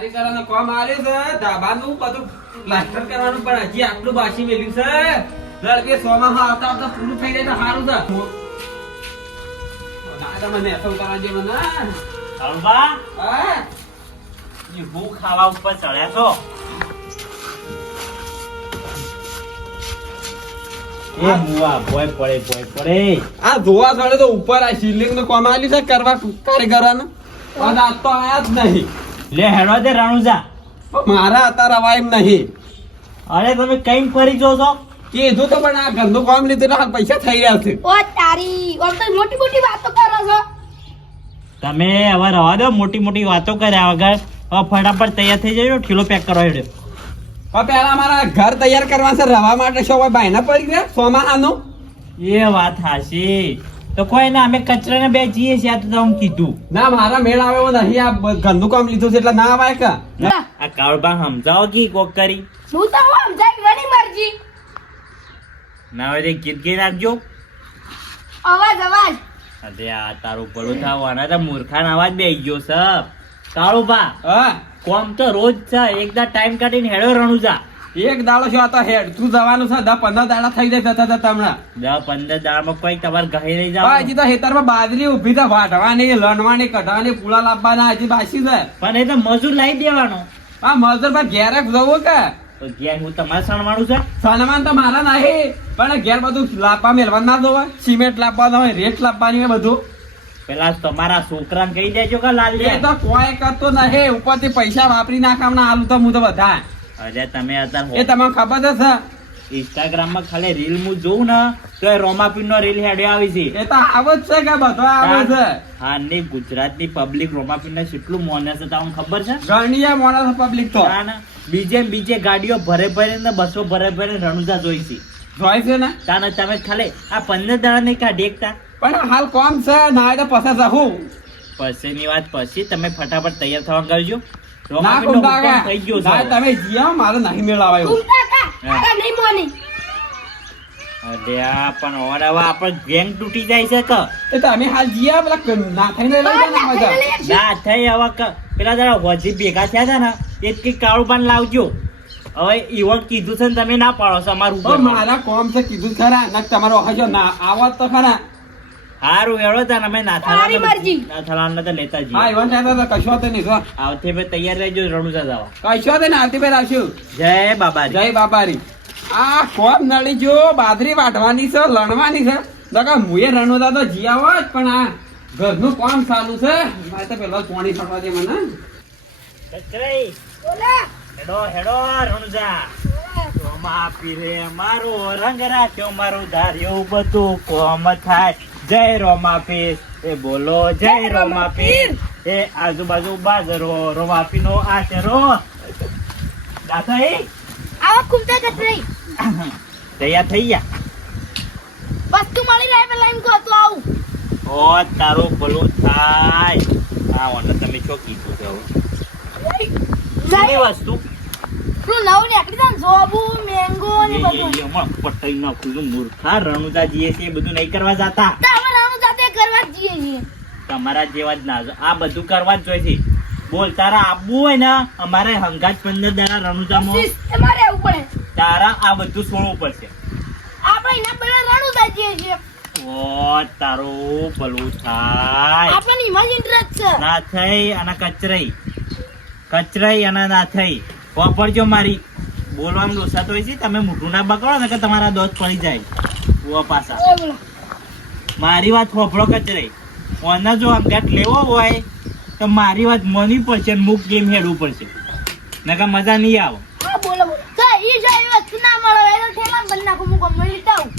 કારીગરોને કામ આવ્યું છે ધાબાનું બધું પ્લાસ્ટર કરવાનું પણ હજી આટલું બાકી મેલ્યું છે લડકે સોમાં આવતા આવતા પૂરું થઈ જાય તો સારું છે દાદા મને એસમ કરવા દે મને હલવા હા એ હું ખાવા ઉપર ચડ્યા છો એ મુવા બોય પડે આ જોવા થોડે તો ઉપર આ સિલિંગ નું કામ આવ્યું છે કરવા કારીગરોને આ તો આયા જ નહીં લે હેડો દે રણુજા પણ મારા અત્યારે અવાય એમ નહીં અરે તમે કઈ ફરી જો છો કીધું તો પણ આ ઘરનું કામ લીધું એટલે પૈસા થઈ રહ્યા છે ઓ તારી ઓમ તો મોટી મોટી વાતો કરો છો. તમે હવે રવા દો મોટી મોટી વાતો કર્યા વગર હવે ફટાફટ તૈયાર થઈ જજો ઠીલો પેક કરો હેડો પણ પેલા મારા ઘર તૈયાર કરવા છે રવા માટે શું હોય ભાઈ ના પડી ગયા સોમાહાનું એ વાત હાશી તો કોઈ ના અમે કચરાને બે જઈએ છીએ આ તો તમે કીધું ના મારા મેળ આવે એવો નહીં આ ઘરનું કામ લીધું છે એટલે ના અવાય કે આ કાળબા સમજાવો કે કોક કરી હું તો હું સમજાય વળી મરજી ના હોય તો ગીત ગઈ નાખજો અવાજ અવાજ અરે આ તારું પડું થવાના તો મૂર્ખાનો અવાજ બે ગયો સબ કાળુબા હા કોમ તો રોજ છે એકદા ટાઈમ કાઢીને હેડો રણુજા એક દાડો શું આ તો હેડ તું જવાનું છે 10-15 દાડા થઈ જાય જતા જતા હમણાં 10-15 દાડામાં કોઈ તમારે ઘરે નહીં હા, જાવ હજી તો ખેતરમાં બાજરી ઉભી છે વાઢવાની લણવાની કઢવાની પૂળા લાવવાના હજી બાકી છે પણ એ તો મજૂર લાવી દેવાનો આ મજૂર પર ઘેર જવું કે તો ઘેર હું તમારે સણવાણું છે સન્માન તો મારા નહીં પણ ઘેર બધું લાવવા મેળવા ના જોવા સિમેન્ટ લાવવાનું હોય રેત લાવવાની હોય બધું પેલા તમારા છોકરાને કહી દેજો કે લાલ એ તો કોઈ કરતો નહીં ઉપરથી પૈસા વાપરી નાખવાના આલુ તો હું તો બધા અરે તમે એ અત્યારે તમને ખબર જ છે ઇન્સ્ટાગ્રામ માં ખાલી રીલ હું જોઉં ને તો એ રોમાપીન નો રીલ હેડ્યો આવી છે એ તો આવો જ છે કે બધો આવે છે હાલની ગુજરાતની પબ્લિક રોમાપીન ને કેટલું મોને છે તમને ખબર છે ગણીએ માણસ પબ્લિક તો ના, ના. બીજે ગાડીઓ ભરે ને બસો ભરે રણુજા જોઈ છે જોઈ છે ને તાને તમે ખાલી આ 15 દાડા નહીં કાઢી એકતા પણ હાલ કોમ છે ના તો પસાર જવું પછીની વાત પછી તમે ફટાફટ તૈયાર થવા કરજો ના રોમાપીનનો કુંડા હુકમ થઈ ગયો ના છે તમે જીયા મારે નહીં મેળવાય એવું ઘૂમતા કા અરે નહીં મોની અરે આ પણ ઓર હવે આપણે ગેંગ તૂટી જાય છે કે એ તમે હાલ જીયા પેલા ના થઈને લઈ જાય ને મજા ના થઈ હવે પેલા જરા વજી ભેગા થયા હતા ને એ જ કઈ કાળું પાન લાવજો હવે ઈવન કીધું છે ને તમે ના પાડો છો અમારું ઓ ઉપર મારા કોમ છે કીધું ખરા ના તમારો હજો ના આવત તો ખરા હારું એવડો તાને અમે તારી મરજી. નાથાલાલ તો લેતા હા જઈએ ઈવન થયા તો કશો તો નહીં જો આવતી ભાઈ તૈયાર રહેજો રણુજા જવા કશો તો ને આવતી પેલા આવશું જય બાબાજી જય બાબારી આ કોમ નળી જો બાજરી વાઢવાની છે લણવાની છે દકા મુએ રણોદા તો જીયા હોત પણ આ ઘરનું કામ ચાલુ છે મારે તો પેલા પાણી છોડવા દે મને કચરાઈ બોલા હેડો હેડો રણુજા રોમા પીરે મારો રંગ રાખ્યો મારું ધાર્યું બધું કોમ થાય જય રોમા પીર એ બોલો જય રોમા પીર એ આજુબાજુ બાજરો રોમા પીનો આશરો દાસાઈ આવા ઘૂમતા જત નહીં તૈયાર થઈ ગયા વસ્તુ મળી રહે પેલા એમ કહો તો આવું ઓ તારું ભલું થાય આ ઓને તમે શું કીધું છે હવે કેવી વસ્તુ પેલું નવું નીકળી જાય ને જોબુ મેંગો ને બધું પટાઈ નાખું મૂર્ખા રણુજા જઈએ છીએ એ બધું નહીં કરવા જતા તો અમે રાણું જાતે કરવા જ જઈએ છીએ તમારા જેવા જ ના આ બધું કરવા જ જોઈએ છે બોલ તારા આબુ હોય ને અમારે હંગાત 15 દાડા રણુજામાં તમારે આવવું પડે તારા આ બધું છોડવું પડશે આપણે એના પેલા રાણું જા જઈએ છીએ ઓ તારું ભલું થાય આપણને એમાં જ ઇન્ટરેસ્ટ છે ના થઈ અને કચરાઈ અને ના થઈ વાપરજો મારી બોલવામાં લોસા તો હોય છે તમે મોઢું ના બગાડો ને કે તમારા દોત પડી જાય ઓ પાછા એ બોલો મારી વાત હોફળો કચરાઈ ઓને જો અંગાત લેવો હોય તો મારી વાત માનવી પડશે અને મુક ગેમ હેડવું પડશે નકા મજા નહીં આવે હા બોલો બોલો તો ઈ જો એ વસ્તુ ના મળે એ તો ઠેલા બંધ નાખું હું ગમે લીધા આવું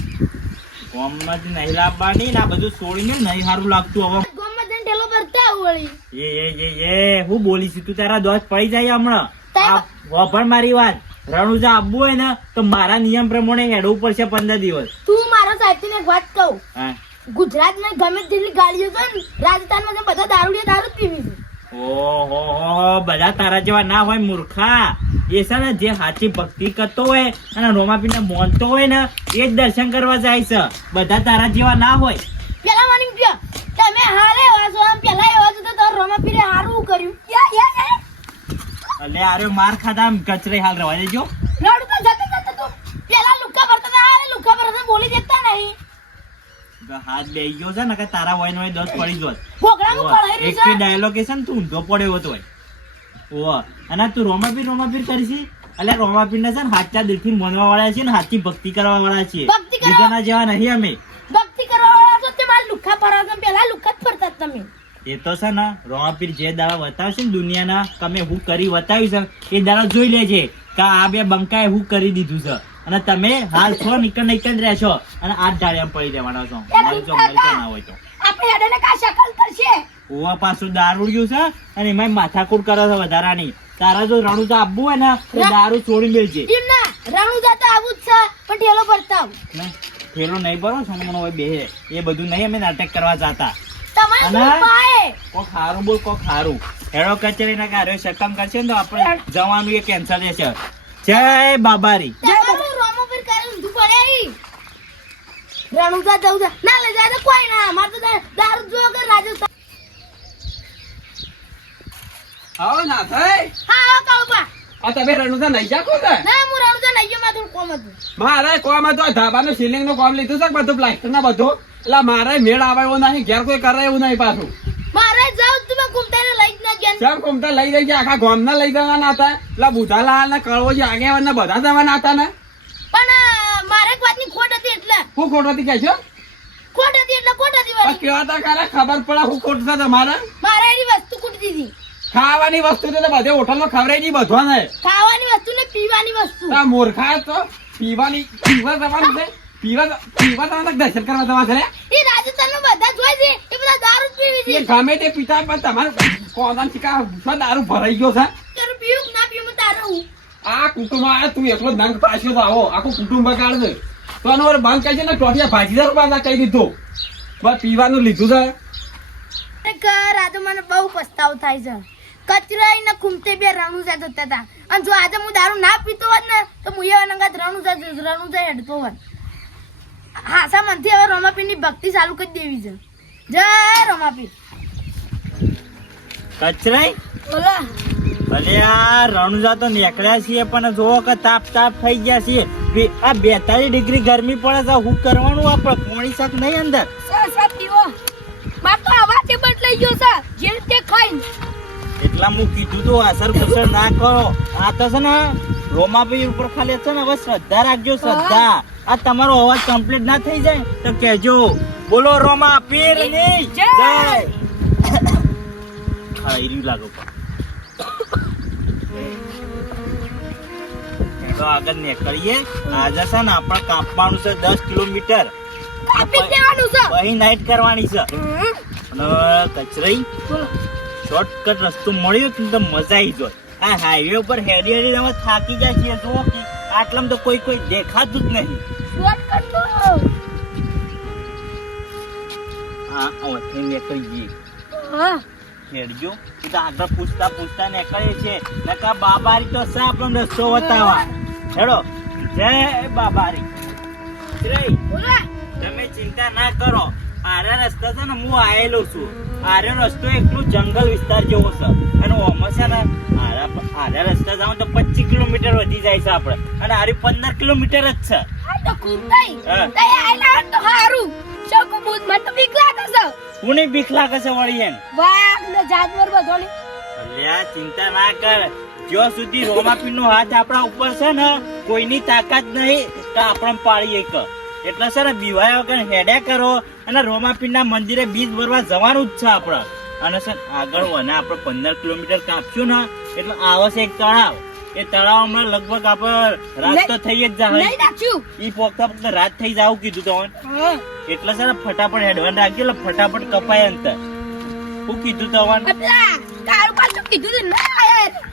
કોમમાંથી નહીં લાવવાની ને આ બધું છોડીને નહીં સારું લાગતું હવે ગમે તેને ઠેલો ભરતા આવું વળી એ હું બોલીશ તું તારા દોસ્ત પડી જાય હમણાં આ વાપર મારી વાત રણુજા આવવું હોય ને તો મારા નિયમ પ્રમાણે હેડવું પડશે 15 દિવસ તું મારો સાચીને એક વાત કહું હા ગુજરાતમાં ગમે તેટલી ગાડીઓ છે ને રાજસ્થાનમાં તો બધા દારૂ જ પીવી છે ઓહો બધા તારા જેવા ના હોય મૂર્ખા એ છે ને જે સાચી ભક્તિ કરતો હોય અને રોમાપીને માનતો હોય ને એ જ દર્શન કરવા જાય છે બધા તારા જેવા ના હોય પેલા મને કહો તમે હારે એવા છો આમ પેલા એવા છો તો તાર રોમા પીરે હારું કર્યું આરે માર ખાધા આમ કચરે હાલ રવા દેજો. રડું તો જતો જતો તું પેલા લુકા ભરતા હતા અરે લુકા ભરતા બોલી દેતા નહીં તો હાથ બેહી ગયો છે ને કે તારા હોય ને 10 પડી જોત. ભોગડાનું કળાઈ એક રહ્યું છે ડાયલોગ છે ને તું ઊંધો પડ્યો હતો હોય. ઓહ અને તું રોમાપીર કરીશી. એટલે રોમાપીર ને છે ને હાચા દિલથી માનવા વાળા છે ને હાચી ભક્તિ કરવા વાળા છીએ. ભક્તિ કરવા- બીજાના જેવા નહીં અમે. ભક્તિ કરવા વાળા તો તે મારા લુખા ભરતા પેલા લુખા જ ભરતા હતા તમે એ તો છે ને રોમાપીર જે દાડા બતાવશે ને દુનિયાના તમે હું કરી બતાવ્યું છે એ દાડા જોઈ લેજે કે આ બે બંકાએ હું કરી દીધું છે અને તમે હાલ છો નીકળ રહેશો અને આ ડાળિયામાં પડી રહેવાના છો. મરી જો ના હોય તો આપણે હેડને કા શકલ કરશે ઓવા પાછું દારૂડિયું છે અને એમાં માથાકૂટ કરે છે વધારાની. તારા જો રણુજા આપવું હોય ને તો દારૂ છોડી મેળજે. એમ ના રણુજા તો આવું જ છે પણ ઠેલો ભરતા આવું. ને થેલો નહીં ભરો છોકરો હોય બે એ બધું નહીં અમે નાટક કરવા જાતા. તમારે અને- શું પાએ કોક હારું બોલ કોક હારું હેડો કચેરી ના કાર્યો શકમ કરશે ને તો આપણે જવાનું એ કેન્સલ રહેશે. જય બાબારી. તમારું રોમોપીર કરે ઊંધું પડે ઈ. રણુજા જવું છે ના લઈ જાય તો કોઈ ના મારે તો દારૂ જો કે રાજસ્થાન આવો ના થાય હા આવો કાળુબા આ તમે રણુજા નહીં જા કોને ના હું રણુજા નહીં ગયો મારું કોમ હતું મારે કોમ હતો ધાબાનું સીલિંગ નું કામ લીધું છે કે બધું પ્લાસ્ટર ના બધું એટલે મારે મેળ આવે એવું નહીં ઘેર કોઈ કરે એવું નહીં પાછું મારે જાવ તમે કુમતાને લઈ જ ના ગયા કેમ કોમતા લઈ જાય છે આખા ગામ ના લઈ જવાના હતા એટલે બુધાલાલ ને કળવો આગેવાન ને બધા જવાના હતા ને પણ મારે એક વાતની ખોટ હતી એટલે હું ખોટોથી કહે છો ખોટ હતી એટલે ખોટ હતી વાળી કેવા તા કરે ખબર પડે હું ખોટ છે તમારે મારે એની વસ્તુ ખૂટી દીધી ખાવાની વસ્તુ તો બધે હોટલ માં ખવડાવી નહીં બધો ને ખાવાની વસ્તુ ને પીવાની વસ્તુ આ મૂર્ખા તો પીવા જવાનું છે પીવા જવાના દર્શન કરવા જવા છે એ રાજસ્થાનમાં બધા જોઈ છે એ બધા દારૂ જ પીવી એ છે ગમે તે પીતા પણ તમારે કોણ ચીકા દારૂ ભરાઈ ગયો છે તારું પીવું કે ના પીવું તારું હું આ કુટુંબ આ તું એકલો નંગ પાછો તો આવો આખું કુટુંબ બગાડ દે તો આનો વાર બંધ કહે છે ને ટોટિયા ભાજીદાર રૂપિયા કહી દીધું બસ પીવાનું લીધું છે કર આજે મને બહુ પસ્તાવ થાય છે કચરાઈ ને કુમતે બે રણુજા જતા હતા અને જો આજે હું દારૂ ના પીતો હોત ને તો હું એવા નંગાત રણુજા હેડતો હોત હાસા મનથી હવે રોમાપીર ની ભક્તિ ચાલુ કરી દેવી છે જય રોમાપીર કચરાઈ બોલો ભલે આ રણુજા તો નીકળ્યા છીએ પણ જોવો કે તાપ થઈ ગયા છીએ આ 42 ડિગ્રી ગરમી પડે છે હું કરવાનું આપણે પોણી શાક નહીં અંદર દીવો માર તો આવા તે બદલાઈ ગયો છે જે તે ખાઈને એટલા હું કીધું તો અસર કસર ના કરો. આ તો છે ને રોમાભાઈ ઉપર ખાલી છે ને હવે શ્રદ્ધા રાખજો શ્રદ્ધા. આ તમારો અવાજ કમ્પ્લીટ ના થઈ જાય તો કહેજો બોલો રોમા પીર ની જય. ખાઈ રહ્યું લાગો તો આગળ નીકળીએ. આજે છે ને આપણે કાપવાનું છે 10 કિલોમીટર કાપી દેવાનું છે પછી નાઈટ કરવાની છે. હમ. અને કચરાઈ શોર્ટકટ રસ્તો મળ્યો તો મજા આવી જાય. આ હાઈવે ઉપર હેડી હેડી અમે થાકી જાય છે. જો કે આટલામાં તો કોઈ દેખાતું જ નહીં. શોર્ટકટ તો હા હવે નીકળી જઈએ હા હેડજો તો આગળ પૂછતા નીકળીએ છીએ. નકા બાબારી તો છે આપણો રસ્તો બતાવવા. હેડો જય બાબારી. કચરાઈ બોલો તમે ચિંતા ના કરો. આરે રસ્તા છે ને હું આયેલો છું. આરે રસ્તો એકલું જંગલ વિસ્તાર જેવો છે અને ઓમાં છે ને આરે રસ્તા જાવ તો 25 કિલોમીટર વધી જાય છે આપણે અને આરી 15 કિલોમીટર જ છે. આ તો કુંતાઈ હા. તઈ આઈલા તો હારું શોક બુદ મત તો બીક લાગે છે કોની બીક લાગે છે વળી એમ? વાઘ ને જાનવર બધોની અલ્યા ચિંતા ના કર. જ્યાં સુધી રોમાપીરનો હાથ આપણા ઉપર છે ને કોઈની તાકાત નહીં તો આપણે પાડીએ એક. એટલે છે ને બીવાયા વગર હેડ્યા કરો અને રોમાપીરના મંદિરે બીજ ભરવા જવાનું જ છે આપણે. અને છે ને આગળ વને આપણે 15 કિલોમીટર કાપશું ને એટલે આવે છે એક તળાવ. એ તળાવ હમણાં લગભગ આપણે રાત તો થઈ જ જાય. લઈ નાખ્યું ઈ પોખતા રાત થઈ જાવ કીધું તો હા એટલે છે ને ફટાફટ હેડવાન રાખજો એટલે ફટાફટ કપાય અંતર. શું કીધું તો અપલા કાળું પાછું કીધું તું ના આયા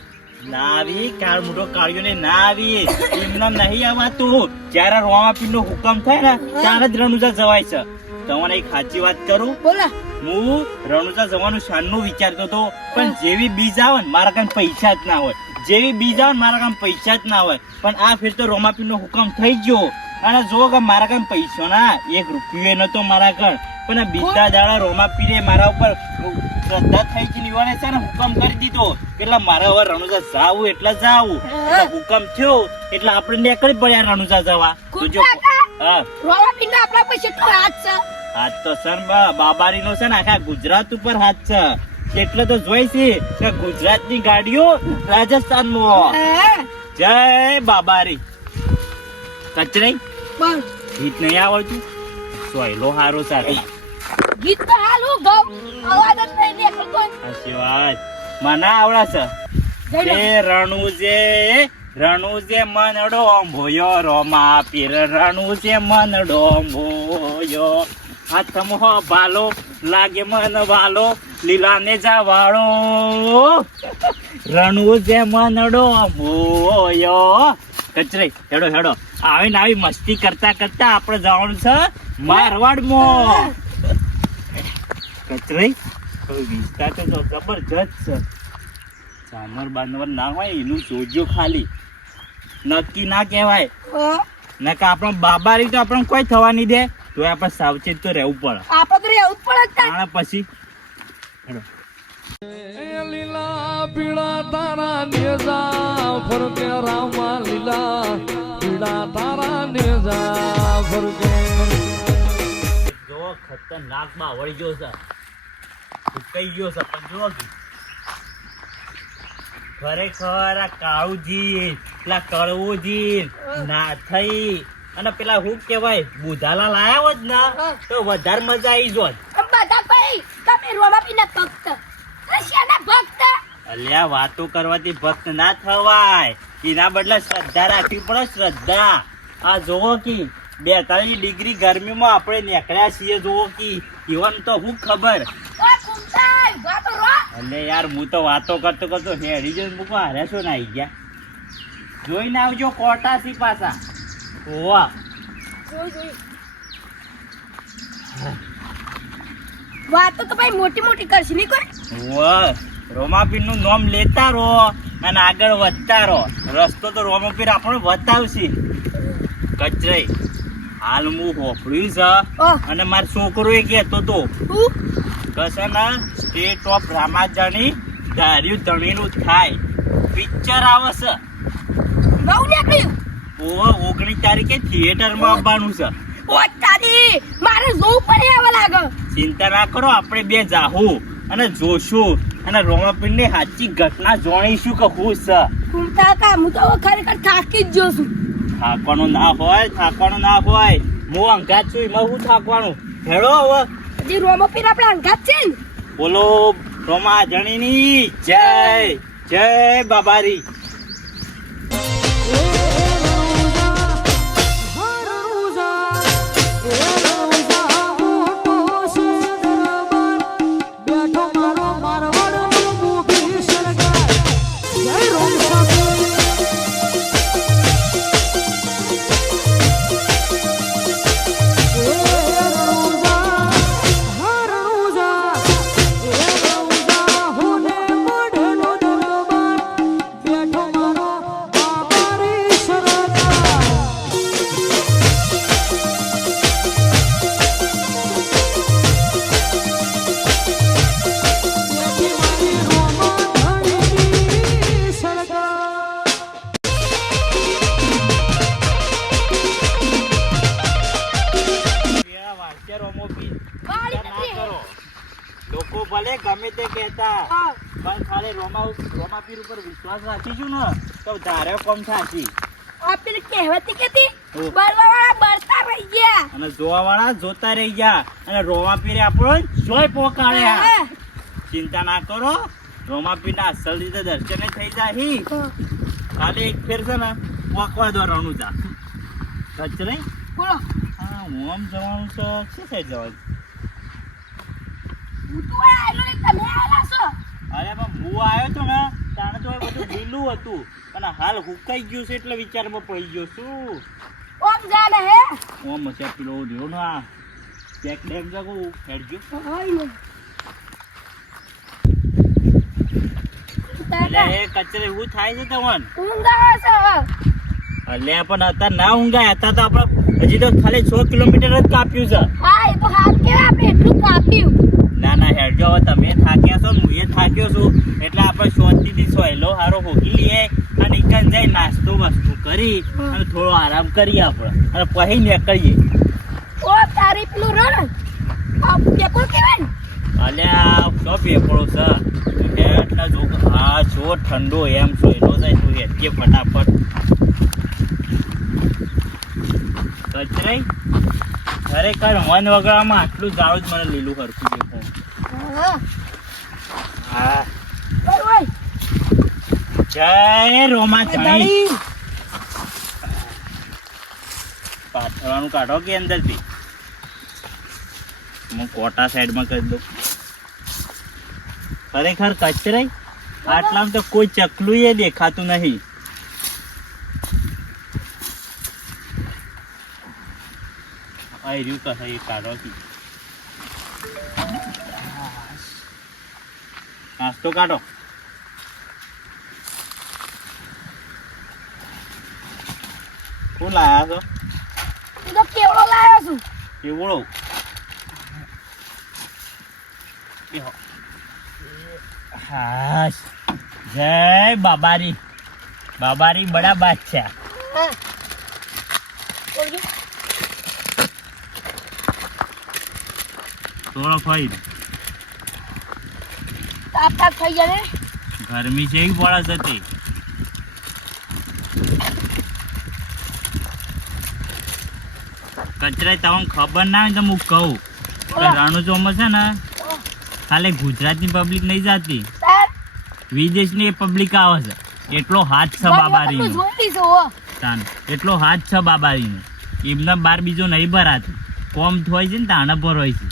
ના આવી કાળ મોટો કાળ્યો ને ના આવી એમના નહીં આવતું. જયારે રોમાપીર નો હુકમ થાય ને ત્યારે જ રણુજા જવાય છે. તમને એક સાચી વાત કરું, બોલો હું રણુજા જવાનું શાનનું વિચારતો હતો પણ જેવી બીજ આવે ને મારા કાન પૈસા જ ના હોય. જેવી બીજ આવે ને મારા કાન પૈસા જ ના હોય. પણ આ ફેર તો રોમાપીર નો હુકમ થઈ ગયો અને જો કે મારા કાન પૈસો ના 1 રૂપિયો નતો મારા કાન. પણ આ બીજા દાડા રોમાપીરે મારા ઉપર શ્રદ્ધા થઈ ગઈ યુવાને છે ને હુકમ કરી દીધો એટલે મારે હવે રણુજા જાવું એટલે જાવું એટલે હુકમ થયો એટલે આપણે નીકળી પડ્યા રણુજા જવા તો જો હા રોમાપીરનો આપણા પર કેટલો હાથ છે હાથ તો સર બાબારીનો છે ને આખા ગુજરાત ઉપર હાથ છે એટલે તો જોઈ છે કે ગુજરાતની ગાડીઓ રાજસ્થાનમાં હા જય બાબારી કચરાઈ બસ ગીત નહીં આવડતું સોયલો હારો સાથે ગીત તો હાલ હું ગાઉં અવાજ જ નહીં નીકળતો આશીર્વાદ મને આવડે છે જઈ લો. એ રણુજે મનડો ભોયો રોમા પીર રણુજે મનડો ભોયો હાથમાં ભાલો લાગે મન વાલો લીલાને જાવાળો રણુજે મનડો ભોયો કચરે હેડો હેડો આવી ને આવી મસ્તી કરતા કરતા આપણે જવાનું છે મારવાડમાં કચરે વિસ્તાર તો જો જબરજસ્ત છે જાનવર બાનવર ના હોય એનું જોજો ખાલી નક્કી ના કહેવાય હા. નકા આપણો બાબારી તો આપણને કોઈ થવા નહીં દે તો આપણે સાવચેત તો રહેવું પડે આપણે તો રહેવું જ પડે જ તાર. આના પછી હેડો. લીલા પીળા તારા નેજા ફરકે રામા લીલા પીળા તારા નેજા ફરકે જો ખતરનાક માં વળી ગયો છે કઈ ગયો છે પણ જો ખરેખર આ કાળુજી પેલા કળવુજી ના થઈ અને પેલા શું કેવાય બુધાલા લાયા હોત ને તો વધારે મજા આવી જોત આમ બધા કોઈ તમે રોમાપીરના ભક્ત શેના ભક્ત અલ્યા વાતો કરવાથી ભક્ત ના થવાય એના બદલે શ્રદ્ધા રાખવી પડે શ્રદ્ધા આ જોવો કી 42 ડિગ્રી ગરમીમાં આપણે નીકળ્યા છીએ જોવો કી ઈવન તો હું ખબર ઓ કુંતાઈ વાતો રો અલે યાર હું તો વાતો કરતો કરતો હેડી જઈને મૂકો હારે છો ને આવી ગયા જોઈને આવજો કોટાસી પાછા ઓવા જોઈ જોઈ વાતો તો ભાઈ મોટી મોટી કરશે નહીં કોઈ ઓવા રોમાપીર નું નામ લેતા રહો અને આગળ વધતા રહો રસ્તો તો રોમાપીર આપણને બતાવશે કચરાઈ હાલ હું હોફળ્યું છે ઓહ. અને મારો છોકરો એ કહેતો તો તું કશે ને સ્ટેટ ઓફ રામાજાની ધાર્યું ધણીનું થાય પિક્ચર આવે છે નવ નીકળ્યું ઓવા 19 તારીખે થિયેટરમાં આવવાનું છે ઓ તારી મારે જોવું પડે હવે લાગે ચિંતા ના કરો આપણે બે જાહું અને જોશું અને રોમાપીરની સાચી ઘટના જાણીશું કે હું છે કુંતા કા હું તો ખરેખર થાકી જ જો છું થાકવાનું ના હોય હું અંગાત છું એમાં હું થાકવાનું હેડો હવે જે રોમાપીર આપણા અંગાત છે ને બોલો રોમા જણીની જય જય બાબારી વાળી તકરી હે. લોકો ભલે ગમે તે કહેતા હા. પણ ખાલી રોમાપીર ઉપર વિશ્વાસ રાખીશું ને તો ધારે કોમ થાશી આ પેલી કહેવતી કેતી હું. બળવાવાળા બળતા રહી ગયા અને જોવા વાળા જોતા રહી ગયા અને રોમાપીરે આપણો જોઈ પોકાળ્યા હા. ચિંતા ના કરો રોમાપીરના અસલ રીતે દર્શને થઈ જાય ખાલી એક ફેર છે ને પોકવા દો રણુજા કચરે બોલો હા હું આમ જવાનું છે શું થઈ જવાનું હું તો આયલો ને તમે આવેલા છો અરે પણ હું આવ્યો તો ને તાણે તો એ બધું લીલું હતું અને હાલ હુકાઈ ગયું છે એટલે વિચારમાં પડી ગયો છું ઓમ જાને હે ઓમ મચ્યા પેલો રહ્યો ને આ ચેક ડેમ જાગો હેડજો હોય ને એટલે એ કચરે એવું થાય છે તમન ઊંઘ આવે છે અલ્યા પણ અત્યારે ના ઊંઘાય અત્યારે તો આપણે હજી તો ખાલી 6 કિલોમીટર જ કાપ્યું છે હા એ તો હાથ કેવા આપણે એટલું કાપ્યું ના ના હેડ જો હવે તમે થાક્યા છો ને હું એ થાક્યો છું એટલે આપણે શાંતિથી સોયલો હારો હોગી લઈએ અને એકન જઈ નાસ્તો વસ્તુ કરી અને થોડો આરામ કરીએ આપણે અને પછી નીકળીએ. ઓ તારી પેલું રણ આ પેપર કેવાય ને અલ્યા શું પેપરો છે એટલે જો હા છો ઠંડો એમ સોયલો જાય તું હેતીએ ફટાફટ કચરાઈ ખરેખર મન વગડામાં આટલું જાણું જ મને લીલું હરખું દેખો. હા હા ઓય જય રોમા ધણી. પાથરવાનું કાઢો કે અંદરથી હું કોટા સાઈડમાં કરી દઉં. ખરેખર કચરાઈ આટલામાં તો કોઈ ચકલું એ દેખાતું નહીં. અહીં રહ્યું કહે એ કાઢો કી નાસ્તો કાઢો. શું લાયા છો? હું તો કેવડો લાવ્યો છું. કેવડો હાશ. જય બાબારી બાબારી બડા બાદશાહ. હા બોલજો થોડો ખાઈ તાપ તાપ થઈ જાય ને ગરમી છે એવી પડે છે તે. કચરાઈ તમને ખબર ના હોય તો હું કહું કે રણુજોમાં છે ને ખાલી ગુજરાતની પબ્લિક નહીં જાતી, તાર વિદેશની પબ્લિક આવે છે. એટલો હાથ છે બાબારીનો. જોઈ છો હો તાન એટલો હાથ છે બાબારીનો. એમના બાર બીજો નહીં ભરાતું. કોમ હોય છે ને તાણા પર હોય છે.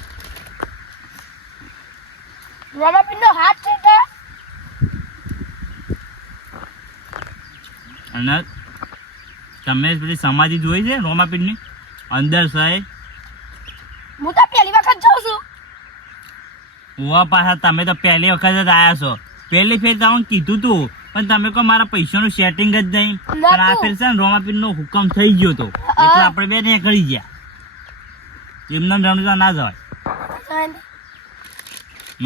રમાપીનો હાથ છે કે અને તમે પેલી સમાધિ જોઈ છે રોમાપીરની અંદર સાહેબ હું તો પહેલી વખત જોઉં છું. હોવા પાછા તમે તો પહેલી વખત જ આવ્યા છો. પહેલી ફેર તમને કીધું તું પણ તમે કહો મારા પૈસાનું સેટિંગ જ નહીં. પણ આ ફેર છે ને રોમાપીરનો હુકમ થઈ ગયો તો એટલે આપણે બે નીકળી ગયા. એમને રણુજા ના જવાય.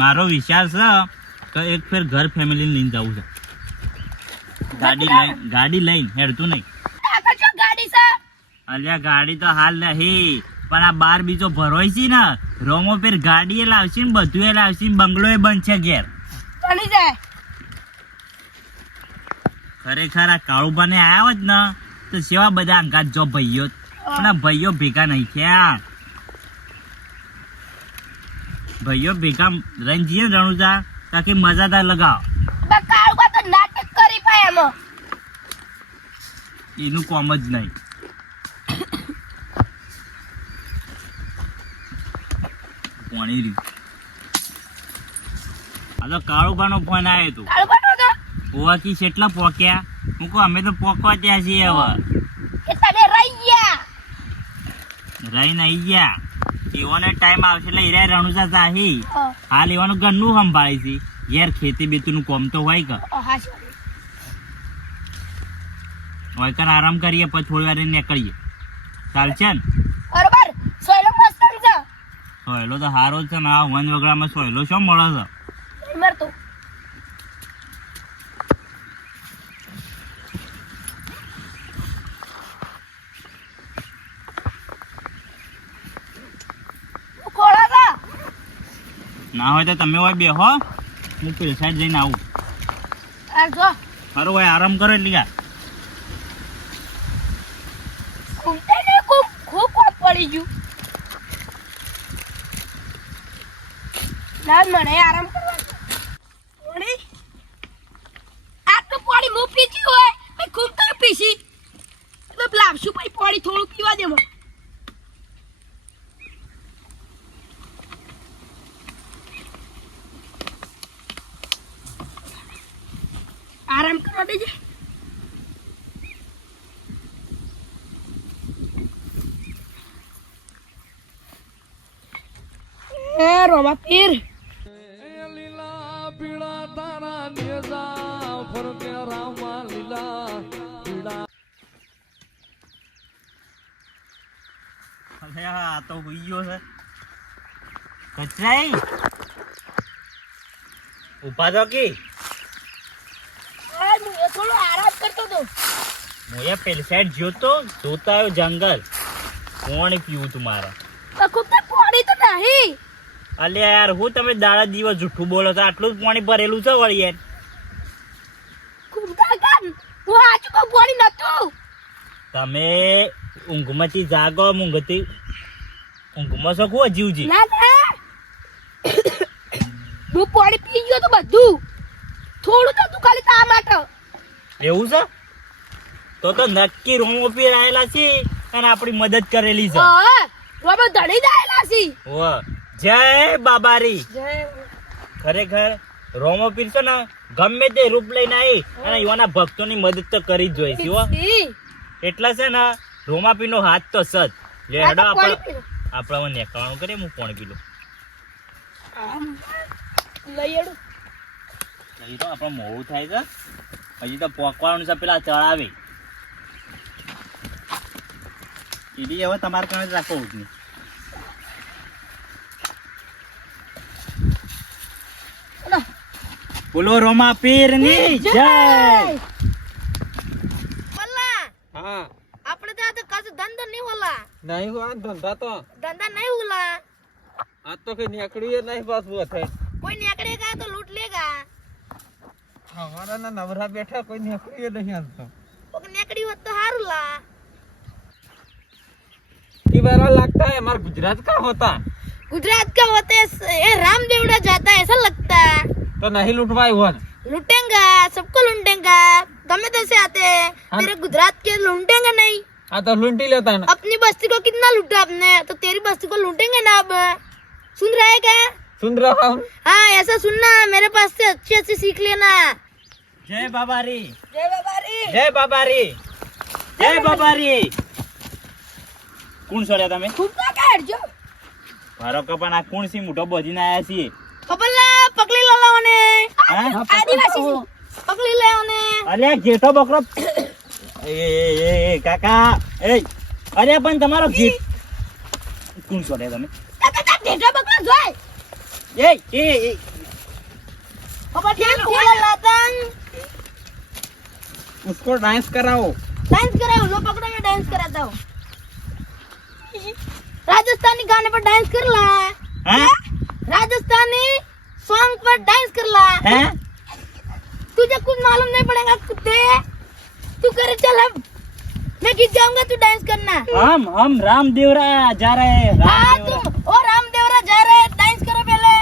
મારો વિચાર છે કે એક ફેર ઘર ફેમિલી લઈને જવું છે. ગાડી લઈને હેડતું નહીં. આગળ જો ગાડી છે અલ્યા ગાડી તો હાલ નહીં પણ આ બાર બીજો ભરોય છે ને રોમો ફેર ગાડી એ લાવશે ને બધું એ લાવશે ને બંગલો એ બનશે ઘેર. ચાલી જાય ખરેખર આ કાળુબાને આયા હોત ને તો સેવા બધા અંગાત જો ભાઈઓ પણ આ ભાઈઓ ભેગા નહીં થયા. ભાઈઓ ભેગા રહીને જઈએ ને રણુજા તાકી મજાદાર લગાવ. કાળુબા તો નાટક કરી પાય એમાં એનું કોમ જ નહીં. કોણી રહ્યું આ તો કાળુબાનો ફોન આવ્યો હતો. કાળુબા નો તો ઓવાથી કેટલા પોક્યા? હું કહું અમે તો પોકવા ત્યાં છીએ હવે. કે તને રહી ગયા રહીને આવી ગયા. એવાનો ટાઈમ આવશે એટલે હીરા રણુજા જાહી. હા. હાલ એવાનું ઘરનું સંભાળે છે. ઘેર ખેતી બેતીનું કોમ તો હોય કે હા sorry. હોય કર આરામ કરીએ પછી થોડી વાર નીકળીએ. ચાલશે ને? બરોબર સોયલો મસ્ત છે સોયલો તો સારો જ છે ને. આ વન વગડામાં સોયલો શું મળે છે? મરતો ખોળા કા ના હોય તો તમે હોય બેહો. હું પેલી સાઈડ જઈને આવું. આ જો સારું હોય આરામ કરો એટલે યાર. ઘૂમતે ને ખૂબ ખૂબ કોપ પડી ગયું ના મને આરામ કરવા પાણી આટલું પાણી હું પીતી હોય ભાઈ ખૂબ તો પીસી તો લાવશું ભાઈ પાણી થોડું પીવા દે મને આરામ કરવા દેજે રોમા પીર લીલા પીળા તારા નેજા ફરકે રામા લીલા પીળા. અરે આ તો હુઈ ગયો છે. કચરાઈ ઉભા તો કી આ હું થોડો આરામ કરતો હતો. હું એ પેલી સાઈડ જોતો આવ્યો જંગલ પાણી પીવું તું મારે. ખૂબ તો પાણી તો નહીં. અલ્યા યાર હું તમે દાડા દિવસ જૂઠું બોલો છો આટલું જ પાણી ભરેલું છે વળી યાર. ખૂબ કાકા હું આચું કહું પાણી નતું. તમે ઊંઘમાંથી જાગો ઊંઘમાં છો કું જીવજી. ના ના હું પાણી પી ગયો તો બધું થોડું તો તું ખાલી તા માટે. એવું છે તો નક્કી રૂમો પી આવેલા છે અને આપણી મદદ કરેલી છે. હા રોબો ધડી દાયેલા છે. ઓ જય બાબારી. જય ખરેખર રોમો પીર છે ને ગમે તે રૂપ લઈને આવી અને યુવાના ભક્તોની મદદ તો કરી જ જોઈ છે હો. એટલા છે ને રોમાપીનો હાથ તો સજ લે હેડો આપણે નેકળવાનું કરીએ હું પાણી પી લઉં. લઈ એડું હજી તો આપણે મોડું થાય છે હજી તો પોકવાનું છે પેલા ચડાવી કીધી હવે તમારે કણે જ રાખો ઉઠની. બોલો રોમા પીર ની જય. મલ્લા હા આપણે તો આ તો કશું ધંધો નહીં હોલા. નહીં હોય ધંધા તો ધંધા નહીં હોલા. આ તો કઈ નીકળ્યું નહીં પાછું થાય. કોઈ નીકળેગા તો લૂટ લેગા. हमारा ना नवरा बैठा कोई निकली नहीं आता कोई निकली होत तो हारू ला. ये बारा लगता है हमारा गुजरात का होता गुजरात का होते ये रामदेवड़ा जाता है ऐसा लगता है. तो नहीं लुटवाए हुआ लूटेंगा सबको लूटेंगा. गमे तो से आते हैं तेरे गुजरात के लूटेंगे नहीं. हाँ तो लूट ही लेता है ना. अपनी बस्ती को कितना लूटा आपने तो तेरी बस्ती को लूटेंगे ना. अब सुन रहा है क्या. सुन रहा हूँ. हाँ ऐसा सुनना मेरे पास से अच्छी अच्छी सीख लेना. જય બાબારી. जय बाबा रे. જય બાબારી. જય બાબારી. કોણ સોડ્યા તમે खूब का काटજો. મારો કપન આ કોણ સી મોટો બોધીને આયા છીએ. કપલા પકડી લો લોને. હા આદિવાસી છે. પકડી લે ઓને. અલ્યા જેઠો બકરો એ કાકા એ અરે પણ તમારો ગીત કોણ સોડ્યા તમે કાકા ઢેઢા બકરા જોય. એ अब ठीक खेला लातन. उसको डांस कराओ. डांस कराओ लो पकड़ो मैं डांस कराता हूँ. राजस्थानी गाने पर डांस कर ला. હા राजस्थानी सॉन्ग पर डांस कर ला. હે तुझे कुछ मालूम नहीं पड़ेगा कुत्ते. तू करे चल अब मैं गीत गाऊंगा तू डांस करना. हम रामदेवरा જા રહે हाँ तुम ओ रामदेवरा जा रहे हैं डांस करो पहले.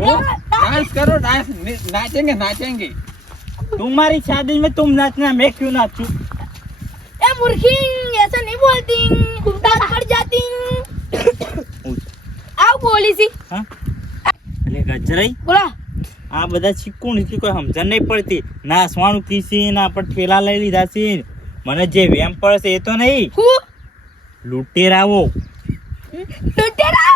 डांस करो डांस नाचेंगे नाचेंगे. तुम्हारी शादी में तुम नाचना मैं क्यों नाचूं. ए मूर्खी ऐसा नहीं बोलती. दांत पड़ जाती. आओ बोली सी. હા એટલે ગજરાઈ बोला આ બધા શીખું નથી કોઈ સમજણ નહીં પડતી ના સ્વાણું કીસી ના પર ઠેલા લઈ લીધા છે મને જે વેમ પડશે એ તો નહીં हूँ લૂંટેરાવો लुटेरा.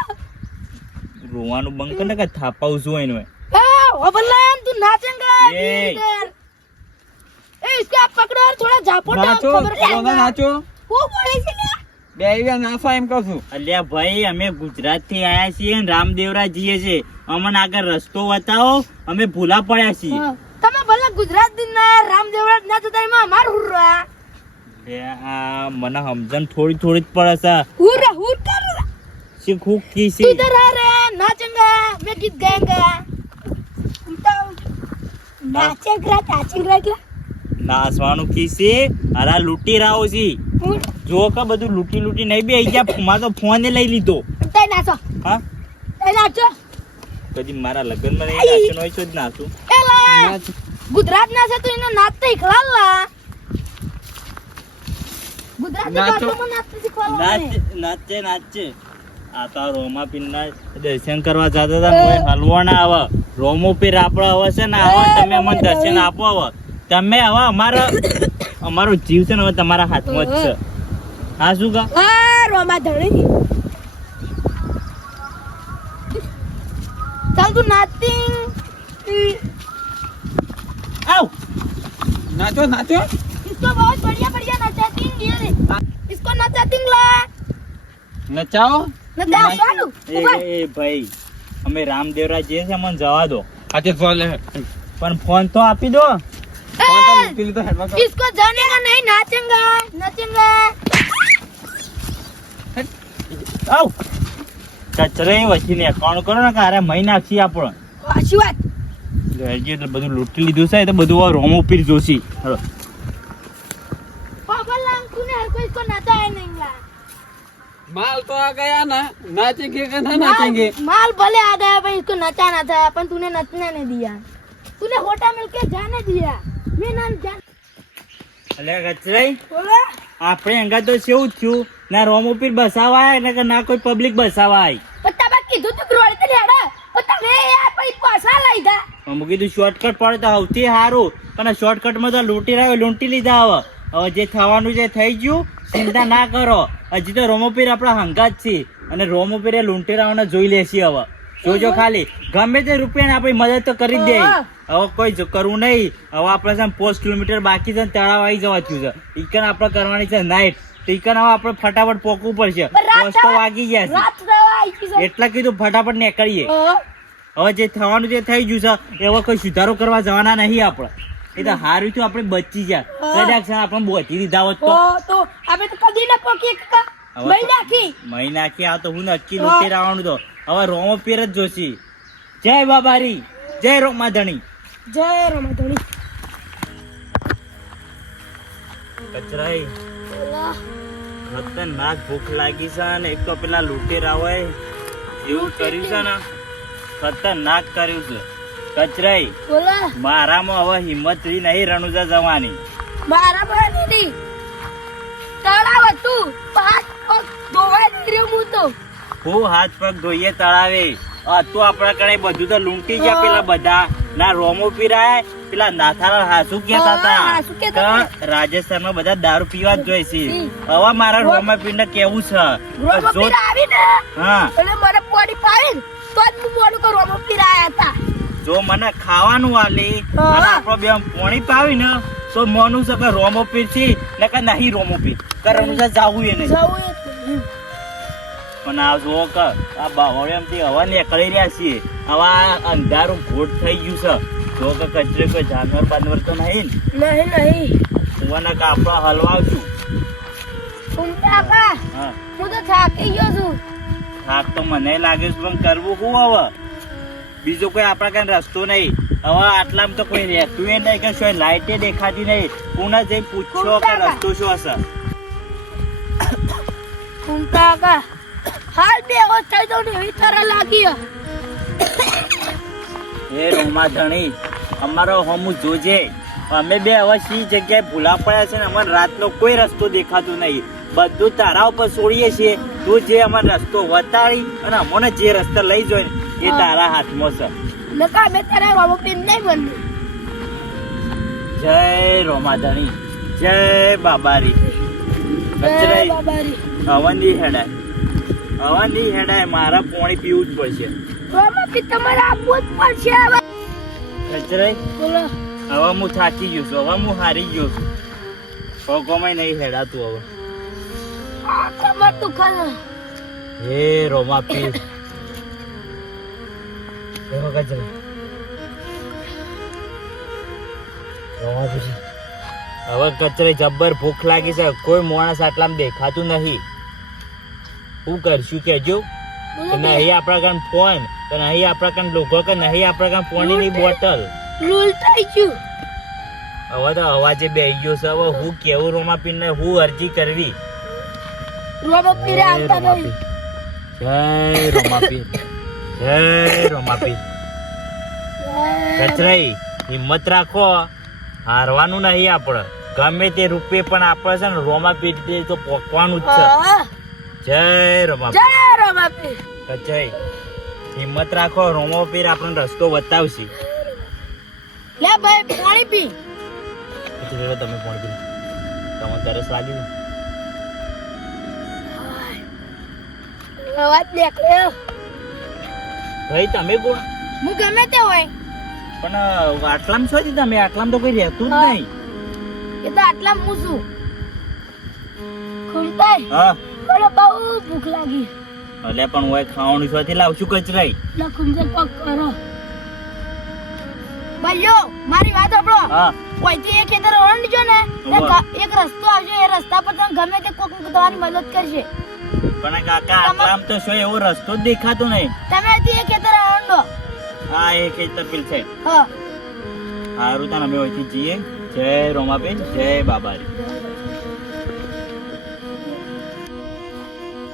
રોવાનું બંધ કર ને કે થાપાવું છું એનો हाँ वो बोला तू नाचेंगा. ये। इधर. ए इसको आप पकड़ो और थोड़ा झापो नाचो चलो ना नाचो. वो बोले सी ले. બે નાચો એમ કહું છું. અલ્યા ભાઈ અમે ગુજરાત થી આયા છીએ ને રામદેવરા જઈએ છે અમને આગળ રસ્તો બતાવો અમે ભૂલા પડ્યા છીએ તમે ભલે ગુજરાત દિન ના રામદેવરા ના જતા એમાં અમાર હુર્રા. લે આ મને સમજણ થોડી થોડી જ પડે છે હુર્રા હુર કર. શીખું तू કીસી इधर आ रहे हैं नाचेंगा मैं गीत गाएंगा. नाचेंगा नाचेंगा નાસવાનું કીસી અરા લૂંટી રાવો છી જો કે બધું લૂંટી લૂંટી નહીં બે ગયા મારે તો ફોને લઈ લીધો તે નાચો. હા એ નાચો. કદી મારા લગ્નમાં નહીં નાચ્યો હોય તો જ નાચું એલા ગુજરાત ના છે તો એનો નાચ તો શીખવાડલા. ગુજરાતી નાચો. ભાષામાં નાચ તો શીખવાડવાનું. નાચે નાચે આ તો રોમા પીરના દર્શન કરવા જતા હતા કોઈ હલવો ના આવે રોમો પીર આપણે હવે છે ને આવે તમે અમને દર્શન આપો હવે તમે હવે અમારો જીવ છે ને હવે તમારા હાથમાં જ છે હા શું કા હા રોમા ધણી. ચાલ તું નાચતી. આવ नाचो नाचो. इसको बहुत बढ़िया बढ़िया नचाती ये. इसको नचाती ला. नचाओ. नचाવાનું. એ ભાઈ અમે રામદેવરા જઈએ છે અમને જવા દો આજે ફોન લે પણ ફોન તો આપી દો. ફોન તો મૂકી લીધો હેડવા તો. इसको जानेगा नहीं नाचेंगा नाचेंगा આવ કચરે વચ્ચે એકાઉન્ટ કરો ને કારે મહી નાખી આપણો अच्छी बात હજી એટલે બધું લૂંટી લીધું છે તો બધું રોમો પીર જોશી. હલો पापा लांग तूने हर कोई इसको नचाया नहीं ला माल तो आ गया ना नाचेंगे कि ना नाचेंगे माल भले आ गया भाई इसको नचाना था अपन तूने नचने नहीं दिया तूने होटल मिलके जाने दिया मैं ना जान એટલે કચરાઈ बोला આપણે અંગા તો કેવું થયું ના રોમો પીર બસાવાય ને કે ના કોઈ પબ્લિક બસાવાય. पता बात की दूध रोड ते लेड़ा पता रे यार भाई पैसा लई था હું કીધું શોર્ટકટ પડે તો સૌથી સારું પણ શોર્ટકટમાં તો લૂંટી રહ્યો લૂંટી લીધા. હવે જે થવાનું છે થઈ ગયું, ચિંતા ના કરો. હજી તો રોમોપીર આપણા હંગાત છે અને રોમોપીરે લૂંટી રહ્યોને જોઈ લેશી. હવે જોજો ખાલી ગમે તે રૂપિયા આપણી મદદ તો કરી જ દે. હવે કોઈ કરવું નહીં. હવે આપણે છે 5 કિલોમીટર બાકી છે, તળાવ આવી જવા થયું છે. ઈકન આપણે કરવાની છે નાઈટ. તો ઈકન હવે આપણે ફટાફટ પોકવું પડશે. રસ્તો વાગી ગયા रात रवा आई थी છે એટલે કીધું ફટાફટ નીકળીએ. હવે જે થવાનું જે થઈ ગયું છે એવો કોઈ સુધારો કરવા જવાના નહીં આપણે. એ તો હારું થયું આપણે બચી ગયા. કદાચ આપણે બોધી દીધા હોત तो अबे तो कभी ना पोकी का मैं नाखी મહિના કે આ તો હું નક્કી લૂંટી રહેવાનું. તો હવે રોમો પીર જ જોશી. જય બાબારી, જય રોમાધણી. जय रमाधणी કચરાઈ बोला ખતરનાક ભૂખ લાગી છે અને એક તો પેલા લૂંટેરાઓએ એવું કર્યું છે ને, ખતરનાક કર્યું છે. કચરાઈ बोला મારામાં હવે હિંમત રહી નહીં રણુજા જવાની. मारा बनी दी तड़ाव तू पांच पग धोवाई नहीं रे मु तो હું હાથ પગ ધોઈએ તળાવે. તું આપણા કણે બધું તો લૂંટી ગયા. પેલા બધા ના રોમો પીરાય પેલા નાથાલાલ હાસુ કહેતા હાસુ કહેતા હતા રાજસ્થાનમાં બધા દારૂ પીવા જ જોઈએ છે. હવે મારા રોમા પીર ને કેવું છે रोमो જો पीर आवी ने હા એટલે મને પોડી પાવી તો જ હું મોડું કે રોમો પીર આયા હતા જો મને ખાવાનું આલી અને આપણો બે પોણી પાવી ને તો મોનું છે કે રોમો પીર છે ને કે નહીં રોમો પીર કરવાનું છે જાવું એ નહીં. જવું પણ આ જો કે આ બાવળિયામથી હવા નીકળી રહ્યા છીએ. હવે આ અંધારું ઘોટ થઈ ગયું છે. જો કે કચરે કોઈ જાનવર બાનવર તો નહીં ને. નહીં નહીં કુવાના કાપડા હલવાવશું. સુમતા કા હા હું તો થાકી ગયો છું થાક તો મને લાગે છે પણ કરવું શું હવે? બીજો કોઈ આપણા કઈ રસ્તો નહીં. હવે આટલામાં તો કોઈ રહેતું એ નહીં કે શું લાઈટે દેખાતી નહીં. પુનઃ જઈ પૂછો કે રસ્તો શું હશે. સુમતા કા હાલ બે હોશ થઈ તો એવી તરહ લાગી હે રોમા ધણી અમારો હમું જોજે. અમે બે હવે સી જગ્યાએ ભૂલા પડ્યા છે ને અમને રાતનો કોઈ રસ્તો દેખાતો નહીં. બધું તારા ઉપર છોડીએ છીએ. તું જે અમારો રસ્તો વતાડી અને અમને જે રસ્તા લઈ જોઈ એ તારા હાથમાં છે. નકા મેં તારા રોમો પીર નહીં બન્યું જય રોમા ધણી, જય બાબારી. કચરાઈ બાબારી હવાની હેડાય, હવાની હેડાય. મારા પોણી પીવું જ પડશે. રોમો પીર તમારે આપવું જ પડશે હવે કચરાઈ બોલો હવે હું થાકી ગયો છું. હવે હું હારી ગયો છું. પગોમાં નહીં હેડાતું હવે. આ કમર દુખે છે હે રોમા પીર. એવો કચરાઈ રોમા પીર. હવે કચરાઈ જબ્બર ભૂખ લાગી છે. કોઈ માણસ આટલામાં દેખાતું નહીં. શું કરશું કેજો? કે નહીં આપણા કાન ફોન, કે નહીં આપણા કાન લોકો, કે નહીં આપણા કાન પાણીની બોટલ. લૂલ થઈ ગયું હવે તો અવાજે બેહી ગયો છે. હવે હું કેવું રોમા પીર ને હું અરજી કરવી? રોમો પીર આવતા નહીં જય રોમા પીર, જય રોમા પીર. કચરાઈ હિંમત રાખો, હારવાનું નહીં આપણે. ગમે તે રૂપે પણ આપણે છે ને રોમા પીર તો પોકવાનું જ છે. હા, જય રોમા પીર. જય રોમા પીર કચરાઈ હિંમત રાખો, રોમા પીર આપણને રસ્તો બતાવશે. લે ભાઈ પાણી પી એટલે તમે ફોન કરી તમને તરસ લાગી ને? અવાજ નીકળ્યો ભાઈ તમે કોણ? હું ગમે તે હોય પણ આટલામાં છો તમે? આટલામાં તો કોઈ રહેતું જ નહીં. એ તો આટલા હું છું ખુલતાય હા મને બહુ ભૂખ લાગી એટલે પણ હું ખાવાનું છોથી લાવશું કચરાઈ. એટલે ખુંજે પગ કરો ભાઈઓ મારી વાત સાંભળો હા કોઈથી એ ખેતર ઓળંડજો ને એક રસ્તો આવશે એ રસ્તા પર તમે ગમે તે કોક તમારી મદદ કરશે પણ કાકા આટલામ તો શું એવો રસ્તો જ દેખાતો નહીં. તમે અહીંથી એ ખેતર ઓળંડો હા એ ખેતર પેલ છે. હા હારું તાન અમે અહીંથી જઈએ. જય રોમાપીર, જય બાબારી.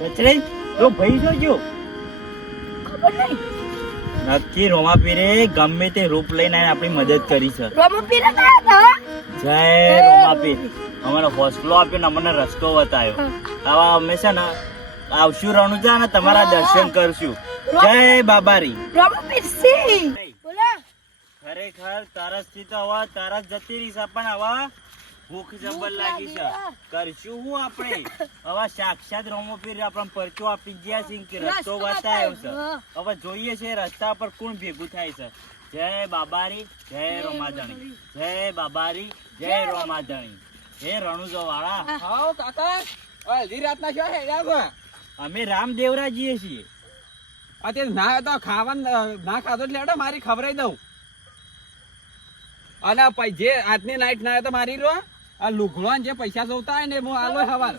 કચરે તો ભાઈ જોજો ખબર નહીં નક્કી રોમાપીરે ગમે તે રૂપ લઈને આવીને આપણી મદદ કરી છે. રોમો પીરા ના હતા જય રોમાપીર અમને હોસ્પિટલ આપ્યો ને અમને રસ્તો બતાવ્યો. આવા અમે છે ને આવશું રણુજા ને તમારા દર્શન કરશું. જય બાબારી. રોમો પીરસી બોલો ખરેખર તરસ થી તો હવે તરસ જતી રહી છે પણ હવે ભૂખ જબર લાગી છે. કરશું હું આપણે હવે સાક્ષાત રોમોપીર આપણને પરચો આપી ગયા છે કે રસ્તો બતાવ્યો છે. હવે જોઈએ છે રસ્તા પર કોણ ભેગું થાય છે. જય બાબારી, જય રોમાધણી, જય બાબારી, જય રોમાધણી. હે રણુજો વાળા હાઉ કાકા અડધી રાતના શું હેડ્યા છો? અમે રામદેવરા જઈએ છીએ. અત્યારે ના તો ખાવાનું ના ખાધો એટલે હેડો મારી ખવડાવી દઉં. અને જે આજની નાઈટ ના તો મારી રહ્યો આ લુગડો જે પૈસા જોતા હોય ને હું આલો હવાર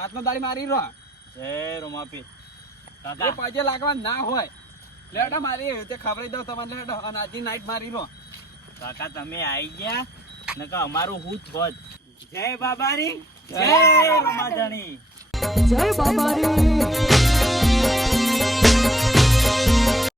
આજનો દાડી મારી રહ્યો જય રોમાપીર. એ કાકા પૈસે લાગવા ના હોય લેડો મારી તે ખવડાવી દઉં તમને લેડો અને આજની નાઈટ મારી રહ્યો. કાકા તમે આવી ગયા નકર અમારું હું થોત. જય બાબારી, જય રોમાધણી. જય બાબારી